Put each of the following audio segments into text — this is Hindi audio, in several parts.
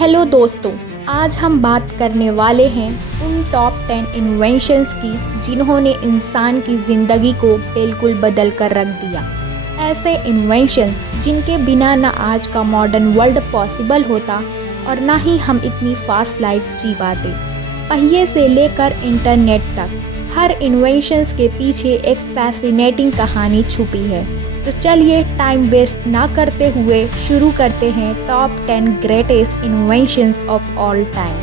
हेलो दोस्तों, आज हम बात करने वाले हैं उन टॉप 10 इन्वेंशंस की जिन्होंने इंसान की ज़िंदगी को बिल्कुल बदल कर रख दिया। ऐसे इन्वेंशंस जिनके बिना ना आज का मॉडर्न वर्ल्ड पॉसिबल होता और ना ही हम इतनी फास्ट लाइफ जी पाते। पहिए से लेकर इंटरनेट तक हर इन्वेंशंस के पीछे एक फैसिनेटिंग कहानी छुपी है। तो चलिए टाइम वेस्ट ना करते हुए शुरू करते हैं top 10 greatest inventions of all time.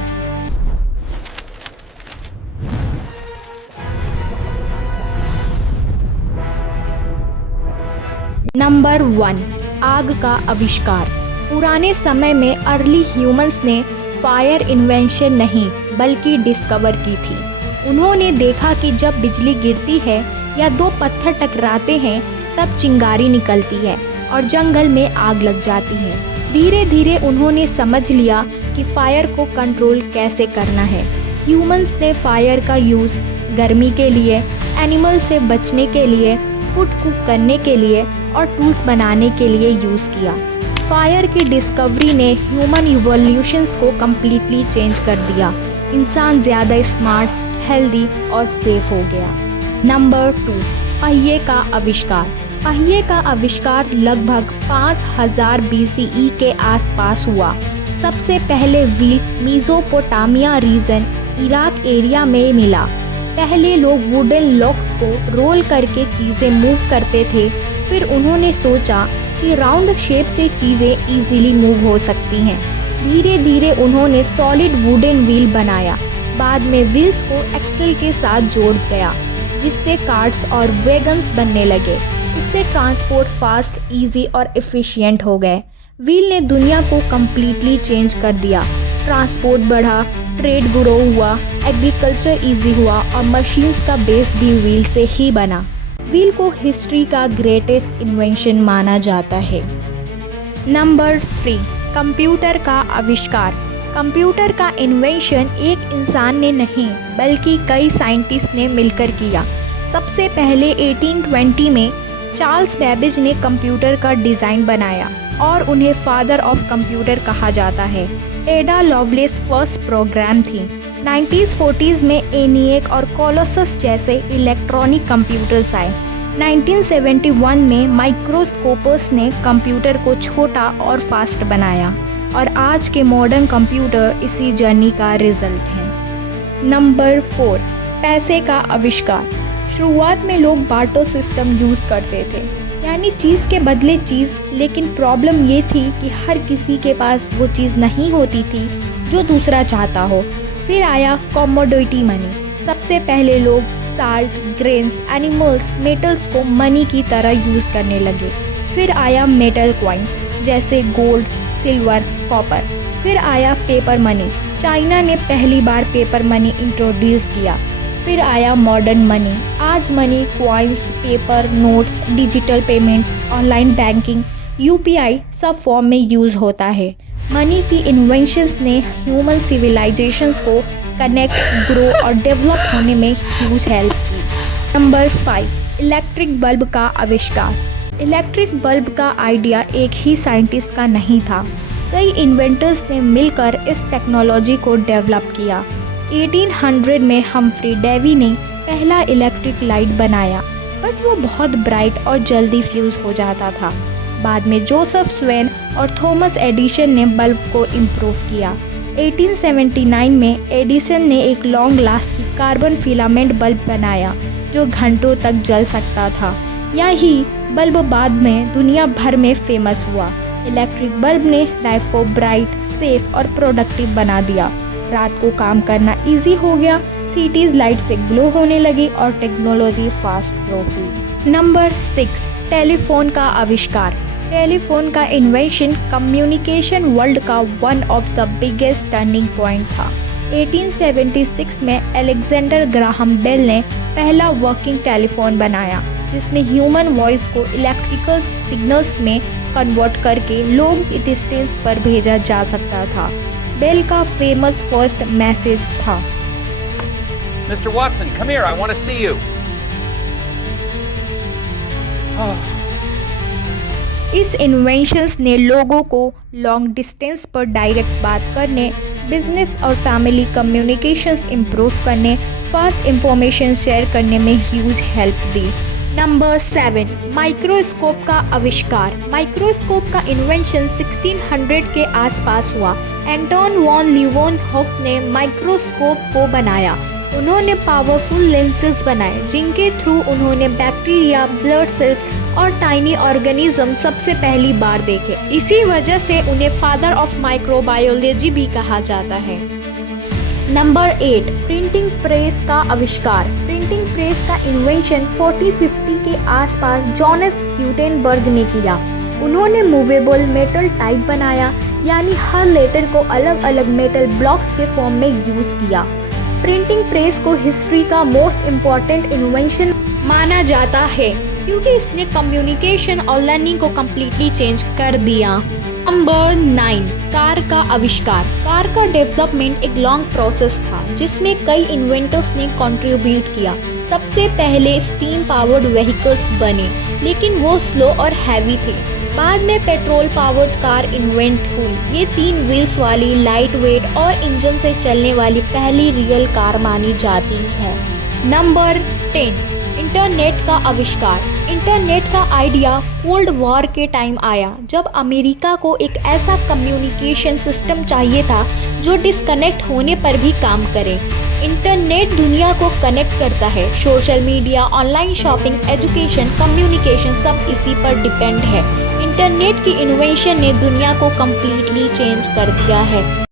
Number 1, आग का आविष्कार। पुराने समय में अर्ली ह्यूमंस ने फायर इन्वेंशन नहीं बल्कि डिस्कवर की थी। उन्होंने देखा कि जब बिजली गिरती है या दो पत्थर टकराते हैं तब चिंगारी निकलती है और जंगल में आग लग जाती है। धीरे धीरे उन्होंने समझ लिया कि फायर को कंट्रोल कैसे करना है। ह्यूमंस ने फायर का यूज़ गर्मी के लिए, एनिमल से बचने के लिए, फूड कुक करने के लिए और टूल्स बनाने के लिए यूज़ किया। फायर की डिस्कवरी ने ह्यूमन इवोल्यूशंस को कम्प्लीटली चेंज कर दिया। इंसान ज़्यादा स्मार्ट, हेल्दी और सेफ हो गया। नंबर 2, पहिए का आविष्कार। पहिए का आविष्कार लगभग 5000 BCE के आसपास हुआ। सबसे पहले wheel Mesopotamia region, Iraq area में मिला। पहले लोग वुडन लॉक्स को रोल करके चीज़ें मूव करते थे। फिर उन्होंने सोचा कि राउंड शेप से चीज़ें इजीली मूव हो सकती हैं। धीरे धीरे उन्होंने सॉलिड वुडन व्हील बनाया। बाद में व्हील्स को एक्सल के साथ जोड़ गया, जिससे कार्ट्स और वैगन्स बनने लगे। इससे ट्रांसपोर्ट फास्ट, इजी और एफिशिएंट हो गए। व्हील ने दुनिया को कम्प्लीटली चेंज कर दिया। ट्रांसपोर्ट बढ़ा, ट्रेड ग्रो हुआ, एग्रीकल्चर इजी हुआ और मशीन्स का बेस भी व्हील से ही बना। व्हील को हिस्ट्री का ग्रेटेस्ट इन्वेंशन माना जाता है। नंबर 3, कंप्यूटर का आविष्कार। कंप्यूटर का इन्वेंशन एक इंसान ने नहीं बल्कि कई साइंटिस्ट ने मिलकर किया। सबसे पहले 1820 में चार्ल्स बेबेज ने कंप्यूटर का डिज़ाइन बनाया और उन्हें फादर ऑफ कंप्यूटर कहा जाता है। एडा लवलेस फर्स्ट प्रोग्राम थी। 1940s में एनिएक और कोलोसस जैसे इलेक्ट्रॉनिक कंप्यूटर्स आए। 1971 में माइक्रोस्कोपस ने कंप्यूटर को छोटा और फास्ट बनाया और आज के मॉडर्न कंप्यूटर इसी जर्नी का रिजल्ट हैं। नंबर 4, पैसे का आविष्कार। शुरुआत में लोग बार्टर सिस्टम यूज़ करते थे, यानी चीज़ के बदले चीज़। लेकिन प्रॉब्लम ये थी कि हर किसी के पास वो चीज़ नहीं होती थी जो दूसरा चाहता हो। फिर आया कमोडिटी मनी। सबसे पहले लोग साल्ट, ग्रेन्स, एनिमल्स, मेटल्स को मनी की तरह यूज़ करने लगे। फिर आया मेटल कॉइन्स जैसे गोल्ड, सिल्वर, कॉपर। फिर आया पेपर मनी। चाइना ने पहली बार पेपर मनी इंट्रोड्यूस किया। फिर आया मॉडर्न मनी। आज money, coins, paper, notes, digital payments, online banking, UPI सब फॉर्म में यूज़ होता है। मनी की इन्वेंशंस ने ह्यूमन सिविलाइजेशंस को कनेक्ट, ग्रो और डेवलप होने में ह्यूज हेल्प की। नंबर 5, इलेक्ट्रिक बल्ब का आविष्कार। इलेक्ट्रिक बल्ब का आइडिया एक ही साइंटिस्ट का नहीं था। कई इन्वेंटर्स ने मिलकर इस टेक्नोलॉजी को डेवलप किया। 1800 में हम्फ्री डेवी ने पहला इलेक्ट्रिक लाइट बनाया, बट वो बहुत ब्राइट और जल्दी फ्यूज़ हो जाता था। बाद में जोसेफ स्वेन और थॉमस एडिसन ने बल्ब को इम्प्रूव किया। 1879 में एडिसन ने एक long lasting carbon filament bulb बनाया जो घंटों तक जल सकता था। यही बल्ब बाद में दुनिया भर में फेमस हुआ। इलेक्ट्रिक बल्ब ने लाइफ को ब्राइट, सेफ और प्रोडक्टिव बना दिया। रात को काम करना इजी हो गया, सिटीज़ लाइट से ग्लो होने लगी और टेक्नोलॉजी फास्ट ग्रो हुई। नंबर 6, टेलीफोन का आविष्कार। टेलीफोन का इन्वेंशन कम्युनिकेशन वर्ल्ड का one of the biggest turning point था। 1876 में अलेक्जेंडर ग्राहम बेल ने पहला वर्किंग टेलीफोन बनाया, जिसमें ह्यूमन वॉइस को इलेक्ट्रिकल सिग्नल्स में कन्वर्ट करके लॉन्ग डिस्टेंस पर भेजा जा सकता था। बेल का फेमस फर्स्ट मैसेज था, Mr. Watson, come here, I want to see you. इस इन्वेंशंस ने लोगों को लॉन्ग डिस्टेंस पर डायरेक्ट बात करने, बिजनेस और फैमिली कम्युनिकेशंस इम्प्रूव करने, फास्ट इंफॉर्मेशन शेयर करने में ह्यूज हेल्प दी। नंबर 7, माइक्रोस्कोप का आविष्कार। माइक्रोस्कोप का इन्वेंशन 1600 के आसपास हुआ। एंटोन वॉन लीeuwenhoek ने माइक्रोस्कोप को बनाया। उन्होंने पावरफुल लेंसेज बनाए जिनके थ्रू उन्होंने बैक्टीरिया, ब्लड सेल्स और टाइनी ऑर्गेनिज्म सबसे पहली बार देखे। इसी वजह से उन्हें फादर ऑफ माइक्रोबायोलॉजी भी कहा जाता है। नंबर 8, प्रिंटिंग प्रेस का आविष्कार। प्रिंटिंग प्रेस का इन्वेंशन 4050 के आसपास जॉनस ग्यूटेनबर्ग ने किया। उन्होंने मूवेबल मेटल टाइप बनाया, यानी हर लेटर को अलग अलग मेटल ब्लॉक्स के फॉर्म में यूज़ किया। प्रिंटिंग प्रेस को हिस्ट्री का मोस्ट इम्पॉर्टेंट इन्वेंशन माना जाता है क्योंकि इसने कम्युनिकेशन और लर्निंग को कम्प्लीटली चेंज कर दिया। नंबर 9, कार का आविष्कार। कार का डेवलपमेंट एक लॉन्ग प्रोसेस था जिसमें कई इन्वेंटर्स ने कंट्रीब्यूट किया। सबसे पहले स्टीम पावर्ड व्हीकल्स बने, लेकिन वो स्लो और हैवी थे। बाद में पेट्रोल पावर्ड कार इन्वेंट हुई। ये 3 व्हील्स वाली, लाइट वेट और इंजन से चलने वाली पहली रियल कार मानी जाती है। नंबर 10, इंटरनेट का आविष्कार। इंटरनेट का आइडिया कोल्ड वॉर के टाइम आया, जब अमेरिका को एक ऐसा कम्युनिकेशन सिस्टम चाहिए था जो डिस्कनेक्ट होने पर भी काम करे। इंटरनेट दुनिया को कनेक्ट करता है। Social media, online shopping, education, communication सब इसी पर डिपेंड है। इंटरनेट की इन्वेंशन ने दुनिया को कम्प्लीटली चेंज कर दिया है।